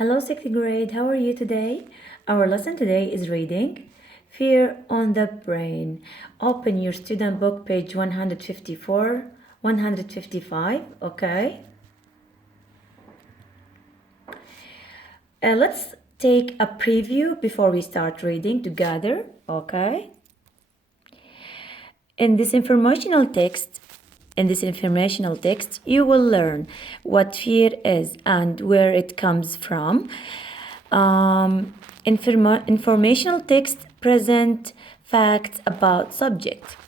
Hello, sixth grade. How are you today? Our lesson today is reading Fear on the Brain. Open your student book, page 154, 155. Okay. Let's take a preview before we start reading together. Okay. In this informational text, you will learn what fear is and where it comes from. Informational text present facts about subject.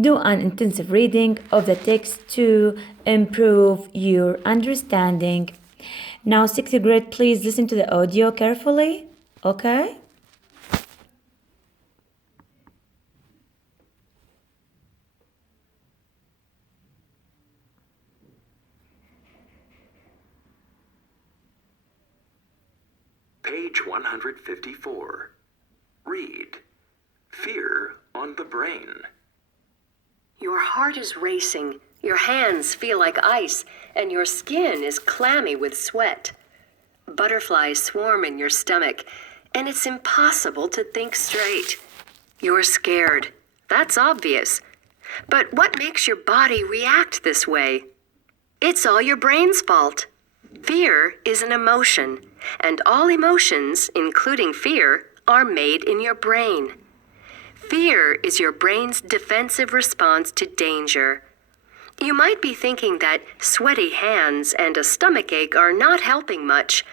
Do an intensive reading of the text to improve your understanding. Now, sixth grade, please listen to the audio carefully. Okay? Page 154. Read. Fear on the Brain. Your heart is racing, your hands feel like ice, and your skin is clammy with sweat. Butterflies swarm in your stomach, and it's impossible to think straight. You're scared. That's obvious. But what makes your body react this way? It's all your brain's fault. Fear is an emotion, and all emotions, including fear, are made in your brain. Fear is your brain's defensive response to danger. You might be thinking that sweaty hands and a stomachache are not helping much,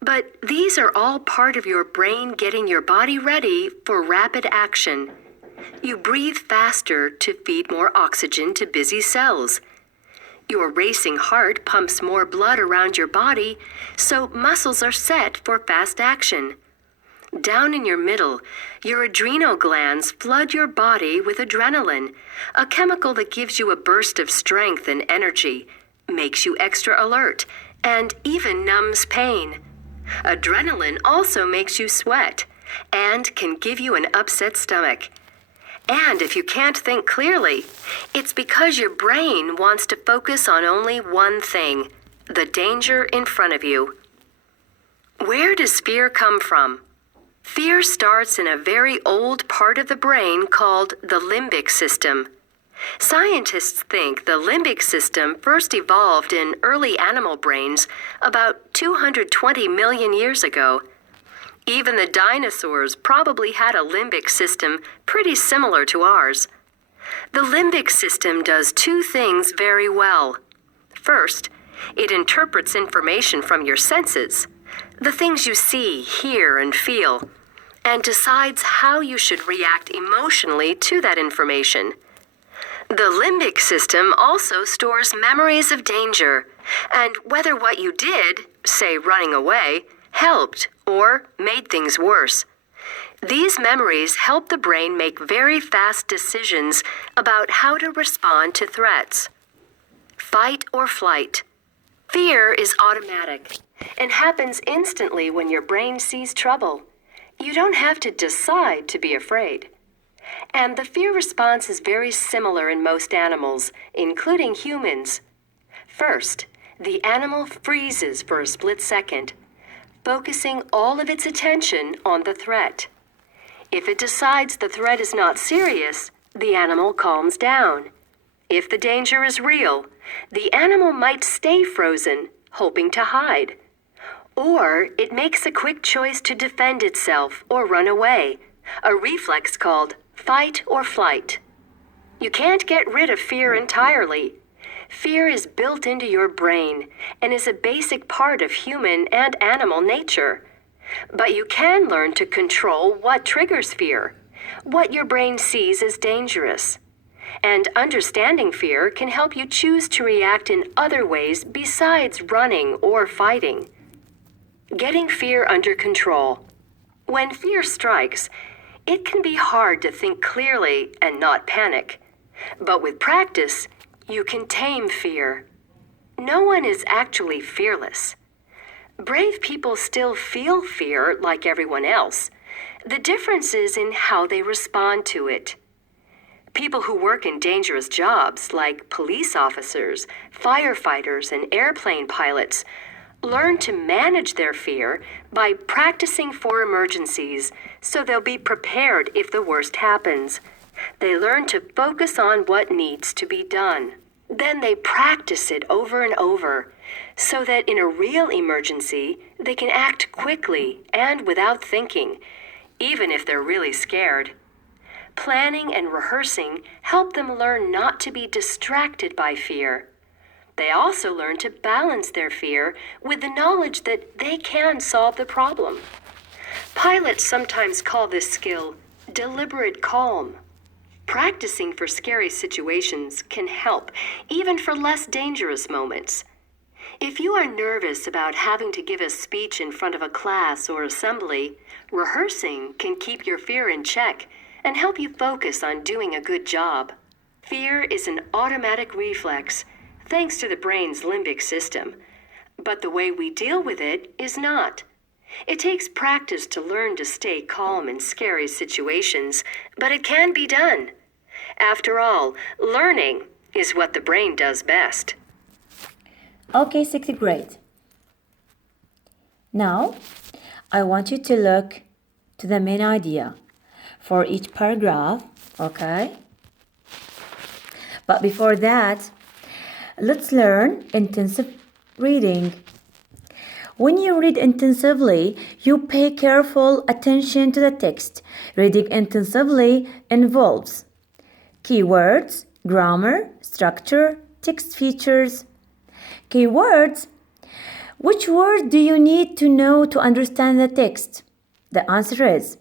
but these are all part of your brain getting your body ready for rapid action. You breathe faster to feed more oxygen to busy cells. Your racing heart pumps more blood around your body, so muscles are set for fast action. Down in your middle, your adrenal glands flood your body with adrenaline, a chemical that gives you a burst of strength and energy, makes you extra alert, and even numbs pain. Adrenaline also makes you sweat and can give you an upset stomach. And if you can't think clearly, it's because your brain wants to focus on only one thing, the danger in front of you. Where does fear come from? Fear starts in a very old part of the brain called the limbic system. Scientists think the limbic system first evolved in early animal brains about 220 million years ago. Even the dinosaurs probably had a limbic system pretty similar to ours. The limbic system does two things very well. First, it interprets information from your senses, the things you see, hear, and feel, and decides how you should react emotionally to that information. The limbic system also stores memories of danger, and whether what you did, say running away, helped or made things worse. These memories help the brain make very fast decisions about how to respond to threats. Fight or flight. Fear is automatic and happens instantly when your brain sees trouble. You don't have to decide to be afraid. And the fear response is very similar in most animals, including humans. First, the animal freezes for a split second, focusing all of its attention on the threat. If it decides the threat is not serious, the animal calms down. If the danger is real, the animal might stay frozen, hoping to hide. Or it makes a quick choice to defend itself or run away, a reflex called fight or flight. You can't get rid of fear entirely. Fear is built into your brain and is a basic part of human and animal nature. But you can learn to control what triggers fear, what your brain sees as dangerous. And understanding fear can help you choose to react in other ways besides running or fighting. Getting fear under control. When fear strikes, it can be hard to think clearly and not panic. But with practice, you can tame fear. No one is actually fearless. Brave people still feel fear like everyone else. The difference is in how they respond to it. People who work in dangerous jobs, like police officers, firefighters, and airplane pilots, learn to manage their fear by practicing for emergencies so they'll be prepared if the worst happens. They learn to focus on what needs to be done. Then they practice it over and over so that in a real emergency, they can act quickly and without thinking, even if they're really scared. Planning and rehearsing help them learn not to be distracted by fear. They also learn to balance their fear with the knowledge that they can solve the problem. Pilots sometimes call this skill deliberate calm. Practicing for scary situations can help, even for less dangerous moments. If you are nervous about having to give a speech in front of a class or assembly, rehearsing can keep your fear in check and help you focus on doing a good job. Fear is an automatic reflex, thanks to the brain's limbic system. But the way we deal with it is not. It takes practice to learn to stay calm in scary situations, but it can be done. After all, learning is what the brain does best. Okay, sixth grade. Now, I want you to look to the main idea for each paragraph, okay? But before that, let's learn intensive reading. When you read intensively, you pay careful attention to the text. Reading intensively involves keywords, grammar, structure, text features. Keywords. Which word do you need to know to understand the text? The answer is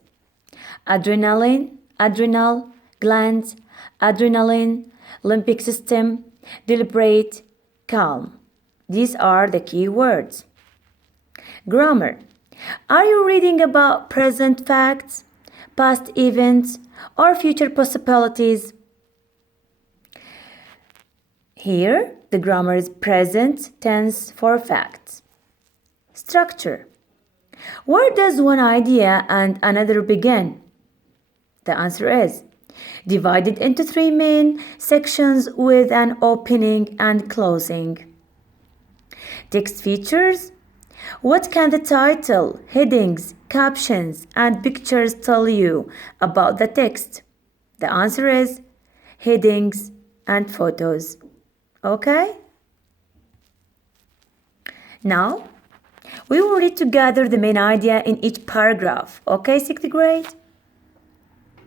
adrenaline, adrenal, glands, adrenaline, limbic system, deliberate, calm. These are the key words. Grammar. Are you reading about present facts, past events, or future possibilities? Here, the grammar is present tense for facts. Structure. Where does one idea and another begin? The answer is divided into 3 main sections with an opening and closing. Text features. What can the title, headings, captions, and pictures tell you about the text? The answer is headings and photos. Okay? Now, we will read together the main idea in each paragraph. Okay, sixth grade?